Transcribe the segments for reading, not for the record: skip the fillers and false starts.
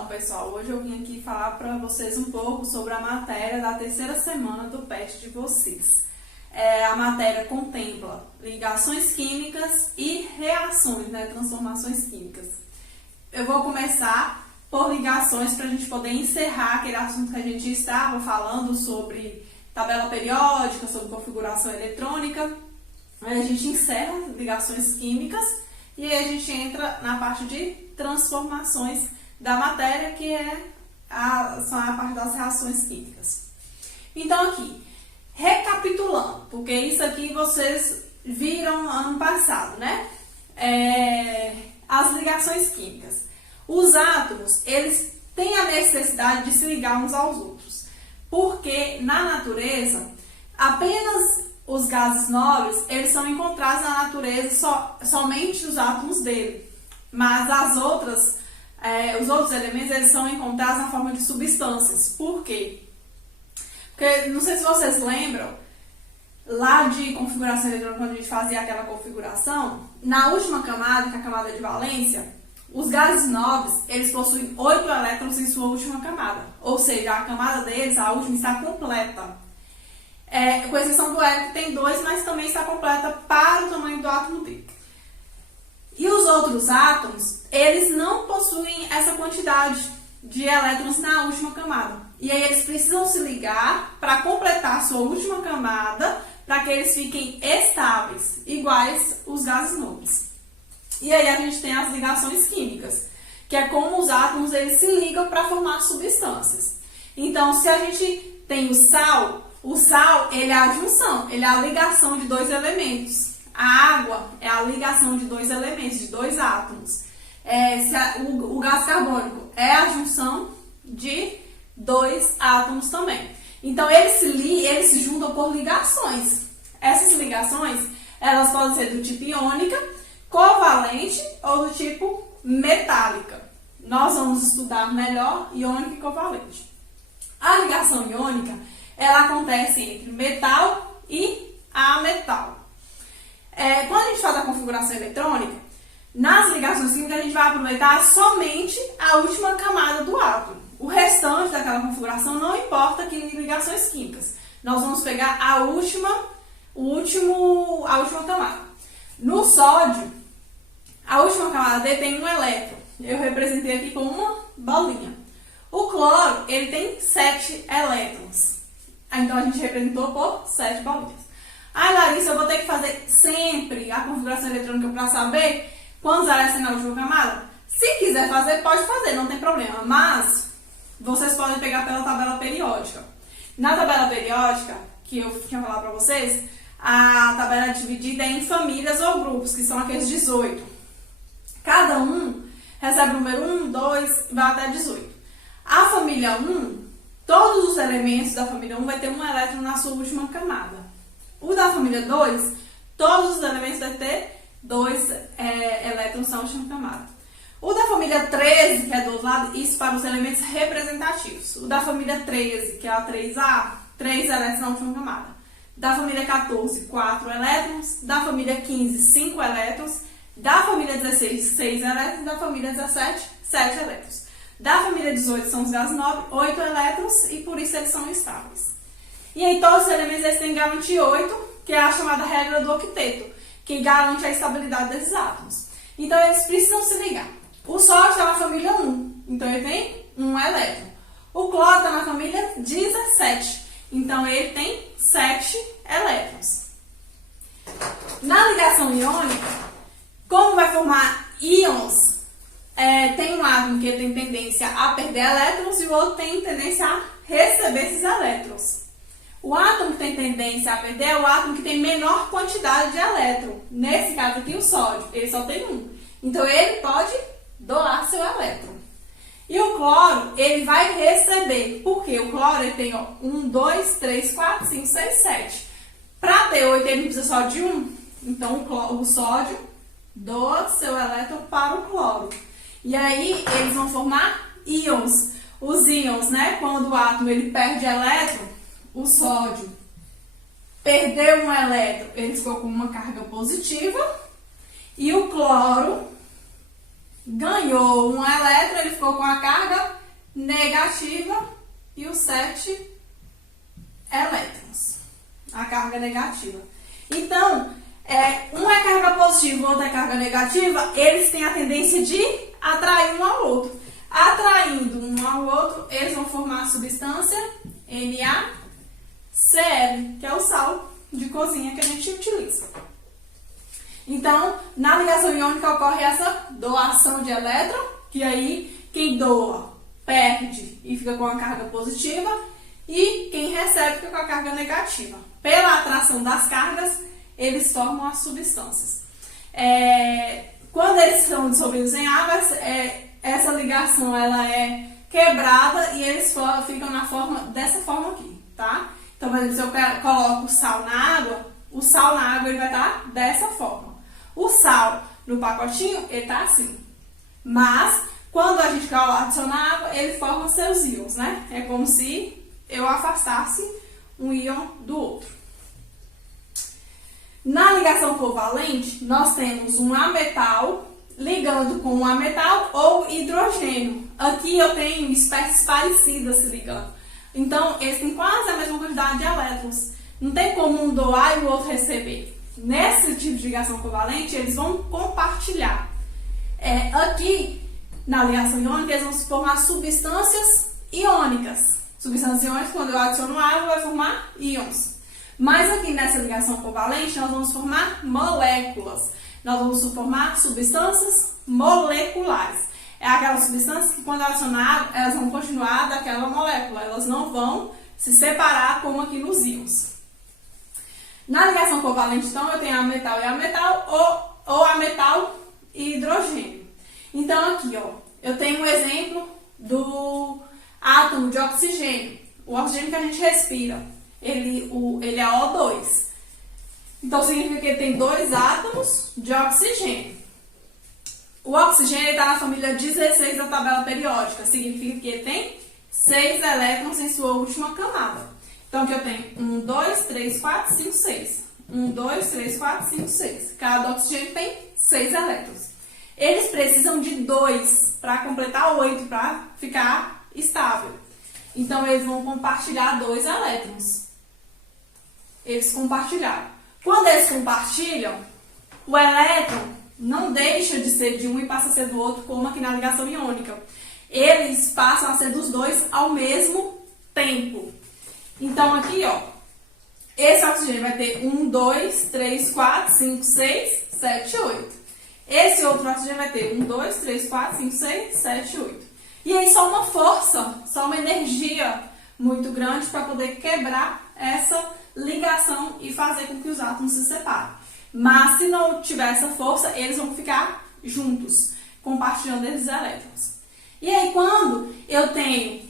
Então, pessoal, hoje eu vim aqui falar para vocês um pouco sobre a matéria da terceira semana do PET de vocês. A matéria contempla ligações químicas e reações, transformações químicas. Eu vou começar por ligações para a gente poder encerrar aquele assunto que a gente estava falando sobre tabela periódica, sobre configuração eletrônica. Aí a gente encerra ligações químicas e aí a gente entra na parte de transformações da matéria, que são a parte das reações químicas. Então aqui, recapitulando, porque isso aqui vocês viram ano passado, né? As ligações químicas. Os átomos, eles têm a necessidade de se ligar uns aos outros, porque na natureza, apenas os gases nobres, eles são encontrados na natureza somente os átomos dele, mas os outros elementos, eles são encontrados na forma de substâncias. Por quê? Porque, não sei se vocês lembram, lá de configuração eletrônica, quando a gente fazia aquela configuração, na última camada, que é a camada de valência, os gases nobres, eles possuem 8 elétrons em sua última camada. Ou seja, a camada deles, a última, está completa. Com exceção do hélio, que tem 2, mas também está completa para o tamanho do átomo dele. E os outros átomos, eles não possuem essa quantidade de elétrons na última camada. E aí eles precisam se ligar para completar a sua última camada, para que eles fiquem estáveis, iguais os gases nobres. E aí a gente tem as ligações químicas, que é como os átomos eles se ligam para formar substâncias. Então, se a gente tem o sal, ele é a junção, ele é a ligação de dois elementos. A água é a ligação de dois elementos, de dois átomos. O gás carbônico é a junção de dois átomos também. Então, eles se juntam por ligações. Essas ligações, elas podem ser do tipo iônica, covalente ou do tipo metálica. Nós vamos estudar melhor iônica e covalente. A ligação iônica, ela acontece entre metal e ametal. Quando a gente faz a configuração eletrônica, nas ligações químicas a gente vai aproveitar somente a última camada do átomo. O restante daquela configuração não importa aqui em ligações químicas. Nós vamos pegar a última camada. No sódio, a última camada dele tem um elétron. Eu representei aqui com uma bolinha. O cloro, ele tem 7 elétrons. Então a gente representou por 7 bolinhas. Larissa, eu vou ter que fazer sempre a configuração eletrônica para saber quantos elétrons tem na última camada? Se quiser fazer, pode fazer, não tem problema. Mas vocês podem pegar pela tabela periódica. Na tabela periódica, que eu tinha falado para vocês, a tabela é dividida em famílias ou grupos, que são aqueles 18. Cada um recebe o número 1, 2, vai até 18. A família 1, todos os elementos da família 1 vai ter um elétron na sua última camada. O da família 2, todos os elementos vai ter 2 elétrons na última camada. O da família 13, que é do outro lado, isso para os elementos representativos. O da família 13, que é a 3A, 3 elétrons na última camada. Da família 14, 4 elétrons. Da família 15, 5 elétrons. Da família 16, 6 elétrons. Da família 17, 7 elétrons. Da família 18 são os gases nobres, 8 elétrons, e por isso eles são estáveis. E aí todos os elementos eles têm que garantir 8, que é a chamada regra do octeto, que garante a estabilidade desses átomos. Então eles precisam se ligar. O sódio está na família 1, então ele tem 1 elétron. O cloro está na família 17, então ele tem 7 elétrons. Na ligação iônica, como vai formar íons, tem um átomo que tem tendência a perder elétrons e o outro tem tendência a receber esses elétrons. O átomo que tem tendência a perder é o átomo que tem menor quantidade de elétron. Nesse caso aqui, o sódio, ele só tem 1. Então, ele pode doar seu elétron. E o cloro, ele vai receber. Por quê? O cloro ele tem 1, 2, 3, 4, 5, 6, 7. Para ter 8, ele não precisa só de 1. Então, o sódio doa seu elétron para o cloro. E aí, eles vão formar íons. Os íons, quando o átomo ele perde elétron, o sódio perdeu um elétron, ele ficou com uma carga positiva. E o cloro ganhou um elétron, ele ficou com a carga negativa e os 7 elétrons. A carga negativa. Então, um é carga positiva e o outro é carga negativa, eles têm a tendência de atrair um ao outro. Atraindo um ao outro, eles vão formar a substância NaCl, que é o sal de cozinha que a gente utiliza. Então, na ligação iônica ocorre essa doação de elétron, que aí quem doa perde e fica com a carga positiva, e quem recebe fica com a carga negativa. Pela atração das cargas, eles formam as substâncias. Quando eles são dissolvidos em água, essa ligação ela é quebrada e eles ficam dessa forma aqui, tá? Então, por exemplo, se eu coloco o sal na água ele vai estar dessa forma. O sal no pacotinho, ele tá assim. Mas, quando a gente adiciona água, ele forma seus íons, né? É como se eu afastasse um íon do outro. Na ligação covalente, nós temos um ametal ligando com um ametal ou hidrogênio. Aqui eu tenho espécies parecidas se ligando. Então, eles têm quase a mesma quantidade de elétrons. Não tem como um doar e o outro receber. Nesse tipo de ligação covalente, eles vão compartilhar. Aqui, na ligação iônica, eles vão se formar substâncias iônicas. Substâncias iônicas, quando eu adiciono água, vai formar íons. Mas aqui nessa ligação covalente, nós vamos formar moléculas. Nós vamos formar substâncias moleculares. É aquela substância que, quando adicionar água, elas vão continuar daquela molécula. Elas não vão se separar como aqui nos íons. Na ligação covalente, então, eu tenho ametal e ametal ou ametal e hidrogênio. Então, aqui, ó, eu tenho um exemplo do átomo de oxigênio. O oxigênio que a gente respira, ele é O2. Então, significa que ele tem 2 átomos de oxigênio. O oxigênio está na família 16 da tabela periódica. Significa que ele tem 6 elétrons em sua última camada. Então, aqui eu tenho 1, 2, 3, 4, 5, 6. 1, 2, 3, 4, 5, 6. Cada oxigênio tem 6 elétrons. Eles precisam de 2 para completar 8, para ficar estável. Então, eles vão compartilhar 2 elétrons. Eles compartilharam. Quando eles compartilham, o elétron não deixa de ser de um e passa a ser do outro, como aqui na ligação iônica. Eles passam a ser dos dois ao mesmo tempo. Então, aqui, ó, esse oxigênio vai ter 1, 2, 3, 4, 5, 6, 7, 8. Esse outro oxigênio vai ter 1, 2, 3, 4, 5, 6, 7, 8. E aí, só uma força, só uma energia muito grande para poder quebrar essa ligação e fazer com que os átomos se separem. Mas, se não tiver essa força, eles vão ficar juntos, compartilhando esses elétrons. E aí, quando eu tenho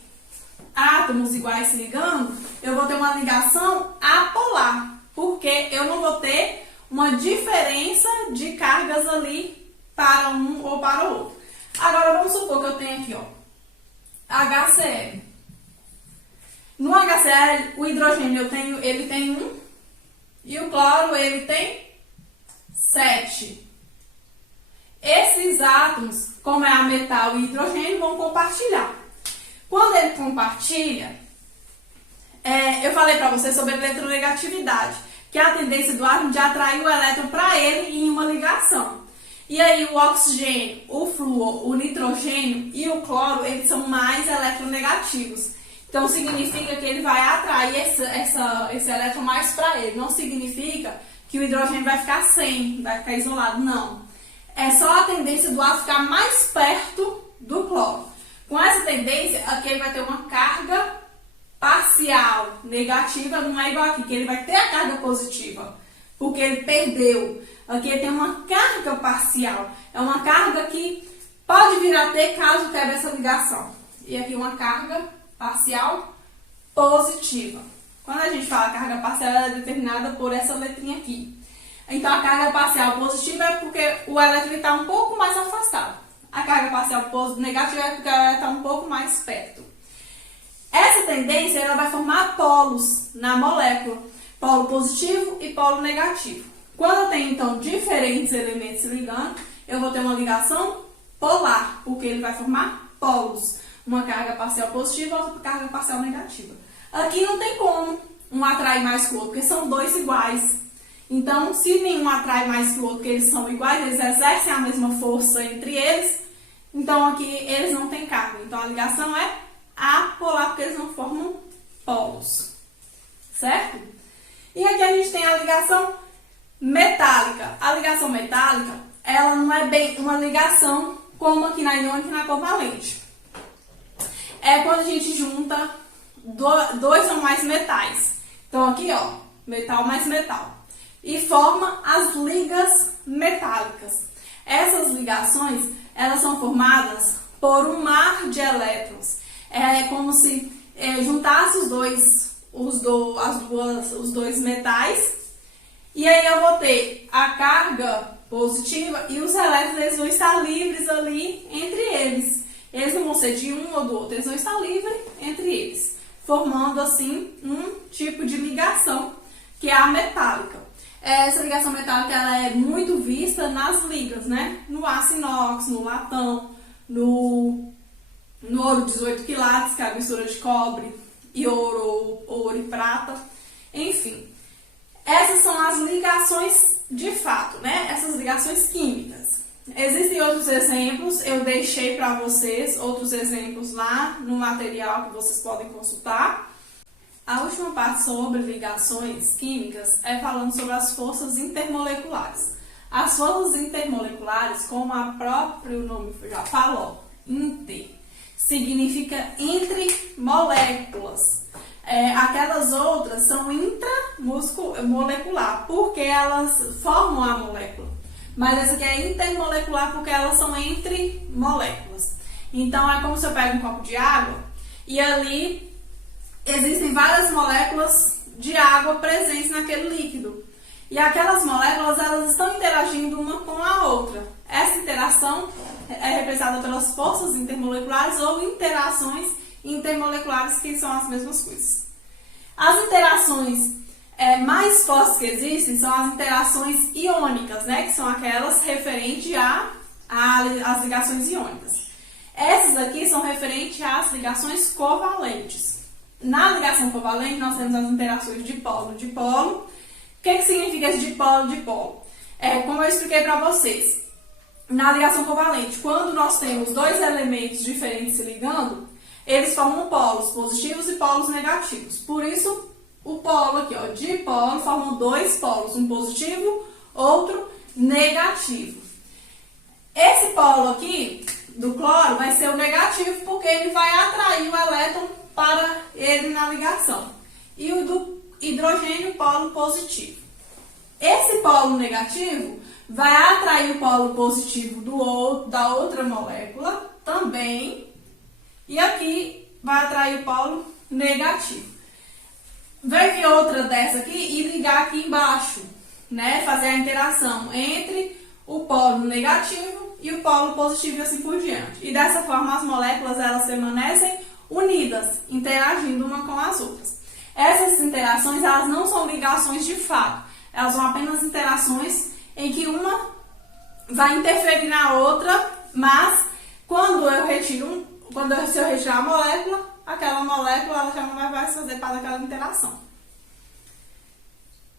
átomos iguais se ligando, eu vou ter uma ligação apolar, porque eu não vou ter uma diferença de cargas ali para um ou para o outro. Agora, vamos supor que eu tenho aqui, ó, HCl. No HCl, o hidrogênio ele tem 1 e o cloro ele tem 7. Esses átomos, como é ametal e hidrogênio, vão compartilhar. Quando ele compartilha, eu falei para você sobre a eletronegatividade, que é a tendência do átomo de atrair o elétron para ele em uma ligação. E aí o oxigênio, o flúor, o nitrogênio e o cloro, eles são mais eletronegativos. Então significa que ele vai atrair esse elétron mais para ele. Não significa que o hidrogênio vai ficar sem, vai ficar isolado, não. É só a tendência do átomo ficar mais perto do cloro. Com essa tendência, aqui ele vai ter uma carga parcial negativa, não é igual aqui, que ele vai ter a carga positiva, porque ele perdeu. Aqui ele tem uma carga parcial, é uma carga que pode vir a ter caso quebre essa ligação. E aqui uma carga parcial positiva. Quando a gente fala carga parcial, ela é determinada por essa letrinha aqui. Então, a carga parcial positiva é porque o elétron está um pouco mais afastado. A carga parcial negativa é porque ela está um pouco mais perto. Essa tendência ela vai formar polos na molécula. Polo positivo e polo negativo. Quando eu tenho, então, diferentes elementos se ligando, eu vou ter uma ligação polar, porque ele vai formar polos. uma carga parcial positiva e outra carga parcial negativa. Aqui não tem como um atrair mais que o outro, porque são dois iguais. Então, se nenhum atrai mais que o outro, porque eles são iguais, eles exercem a mesma força entre eles, então aqui eles não têm carga. Então, a ligação é apolar, porque eles não formam polos. Certo? E aqui a gente tem a ligação metálica. A ligação metálica, ela não é bem uma ligação como aqui na iônica e na covalente. É quando a gente junta dois ou mais metais. Então aqui, ó, metal mais metal. E forma as ligas metálicas. Essas ligações, elas são formadas por um mar de elétrons. É como se juntasse os dois metais. E aí eu vou ter a carga positiva e os elétrons, eles vão estar livres ali entre eles. Eles não vão ser de um ou do outro, eles vão estar livres entre eles, formando assim um tipo de ligação, que é a metálica. Essa ligação metálica, ela é muito vista nas ligas, né? No aço inox, no latão, no ouro 18 quilates, que é a mistura de cobre e ouro e prata, enfim. Essas são as ligações de fato, né? Essas ligações químicas. Existem outros exemplos, eu deixei para vocês outros exemplos lá no material que vocês podem consultar. A última parte sobre ligações químicas é falando sobre as forças intermoleculares. As forças intermoleculares, como o próprio nome já falou, inter, significa entre moléculas. Aquelas outras são intramolecular, porque elas formam a molécula. Mas essa aqui é intermolecular porque elas são entre moléculas. Então é como se eu pego um copo de água e ali existem várias moléculas de água presentes naquele líquido. E aquelas moléculas, elas estão interagindo uma com a outra. Essa interação é representada pelas forças intermoleculares ou interações intermoleculares, que são as mesmas coisas. As interações mais fortes que existem são as interações iônicas, né? Que são aquelas referentes às ligações iônicas. Essas aqui são referentes às ligações covalentes. Na ligação covalente, nós temos as interações dipolo-dipolo. O que significa esse dipolo-dipolo? Como eu expliquei para vocês, na ligação covalente, quando nós temos dois elementos diferentes se ligando, eles formam polos positivos e polos negativos. Por isso, o polo aqui, ó, dipolo, formam dois polos, um positivo, outro negativo. Esse polo aqui, do cloro, vai ser o negativo, porque ele vai atrair o elétron para ele na ligação. E o do hidrogênio, polo positivo. Esse polo negativo vai atrair o polo positivo da outra molécula também. E aqui vai atrair o polo negativo. Vai vir outra dessa aqui e ligar aqui embaixo, né? Fazer a interação entre o polo negativo e o polo positivo e assim por diante. E dessa forma as moléculas, elas permanecem unidas, interagindo uma com as outras. Essas interações, elas não são ligações de fato. Elas são apenas interações em que uma vai interferir na outra, mas se eu retirar a molécula, aquela molécula ela já não vai mais fazer parte daquela interação.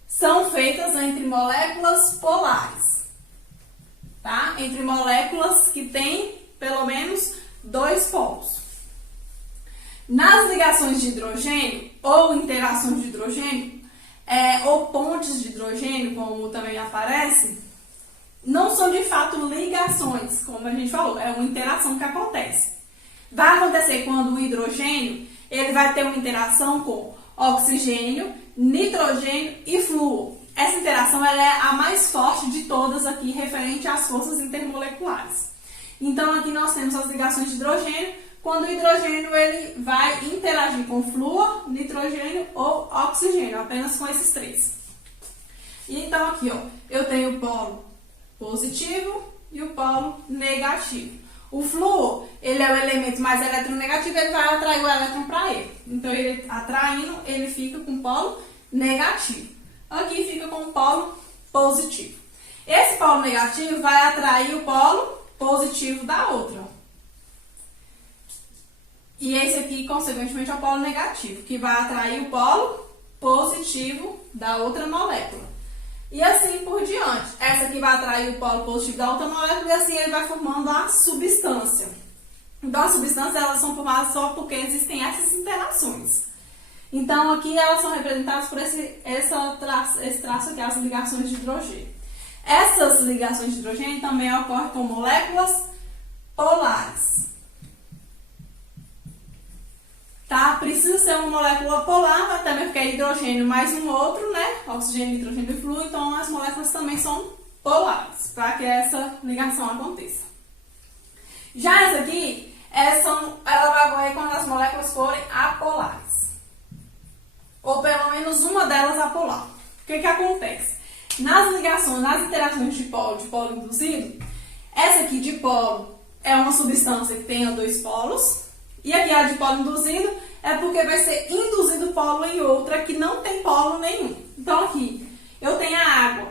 São feitas entre moléculas polares, tá? Entre moléculas que têm pelo menos dois polos. Nas ligações de hidrogênio ou interações de hidrogênio, ou pontes de hidrogênio, como também aparece, não são de fato ligações, como a gente falou, é uma interação que acontece. Vai acontecer quando o hidrogênio ele vai ter uma interação com oxigênio, nitrogênio e flúor. Essa interação ela é a mais forte de todas aqui, referente às forças intermoleculares. Então aqui nós temos as ligações de hidrogênio, quando o hidrogênio ele vai interagir com flúor, nitrogênio ou oxigênio, apenas com esses três. E então aqui, ó, eu tenho o polo positivo e o polo negativo. O flúor, ele é o elemento mais eletronegativo, ele vai atrair o elétron para ele. Então, ele atraindo, ele fica com o polo negativo. Aqui fica com o polo positivo. Esse polo negativo vai atrair o polo positivo da outra. E esse aqui, consequentemente, é o polo negativo, que vai atrair o polo positivo da outra molécula. E assim por diante. Essa aqui vai atrair o polo positivo da outra molécula e assim ele vai formando a substância. Então, as substâncias elas são formadas só porque existem essas interações. Então, aqui elas são representadas por esse traço aqui, as ligações de hidrogênio. Essas ligações de hidrogênio também ocorrem com moléculas polares. Tá? Precisa ser uma molécula polar, mas também porque é hidrogênio mais um outro, né? Oxigênio, hidrogênio e flúor, então as moléculas também são polares, para que essa ligação aconteça. Já essa aqui, ela vai ocorrer quando as moléculas forem apolares. Ou pelo menos uma delas apolar. O que acontece? Nas ligações, nas interações de polo induzido, essa aqui de polo é uma substância que tenha dois polos. E aqui a de polo induzido é porque vai ser induzido polo em outra que não tem polo nenhum. Então aqui eu tenho a água,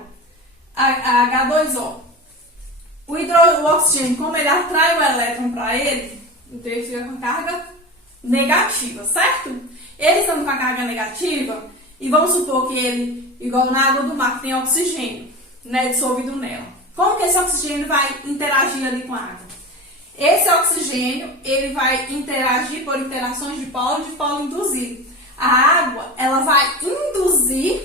a H2O. O oxigênio, como ele atrai o elétron para ele, então ele fica com carga negativa, certo? Ele estando com a carga negativa, e vamos supor que ele, igual na água do mar, que tem oxigênio, né, dissolvido nela. Como que esse oxigênio vai interagir ali com a água? Esse oxigênio, ele vai interagir por interações de polo induzido. A água, ela vai induzir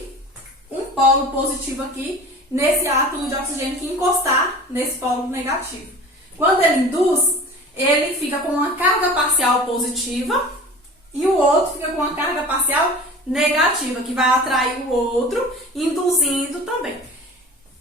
um polo positivo aqui nesse átomo de oxigênio que encostar nesse polo negativo. Quando ele induz, ele fica com uma carga parcial positiva e o outro fica com uma carga parcial negativa, que vai atrair o outro, induzindo também.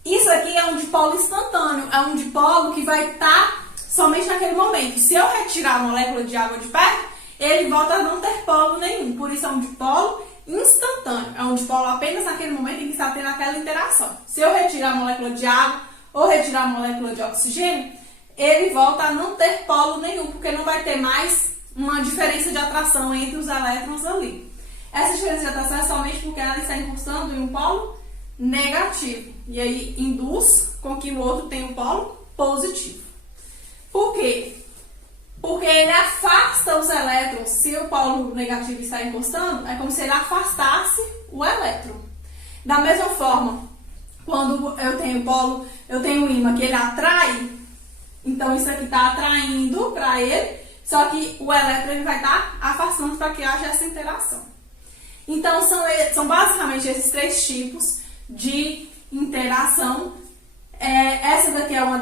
Isso aqui é um dipolo instantâneo, é um dipolo que vai estar somente naquele momento. Se eu retirar a molécula de água de perto, ele volta a não ter polo nenhum. Por isso é um dipolo instantâneo. É um dipolo apenas naquele momento em que está tendo aquela interação. Se eu retirar a molécula de água ou retirar a molécula de oxigênio, ele volta a não ter polo nenhum, porque não vai ter mais uma diferença de atração entre os elétrons ali. Essa diferença de atração é somente porque ela está encostando em um polo negativo. E aí induz com que o outro tenha um polo positivo. Por quê? Porque ele afasta os elétrons. Se o polo negativo está encostando, é como se ele afastasse o elétron. Da mesma forma, quando eu tenho um ímã que ele atrai, então isso aqui está atraindo para ele, só que o elétron ele vai estar afastando para que haja essa interação. Então são basicamente esses três tipos de interação. Essa daqui é uma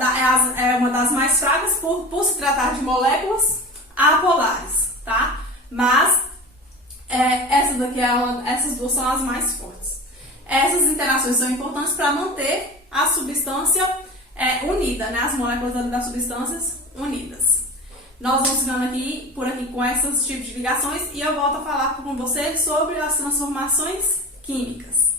das mais fracas por se tratar de moléculas apolares, tá? Mas essas duas são as mais fortes. Essas interações são importantes para manter a substância unida, né? As moléculas das substâncias unidas. Nós vamos ficando por aqui com esses tipos de ligações e eu volto a falar com você sobre as transformações químicas.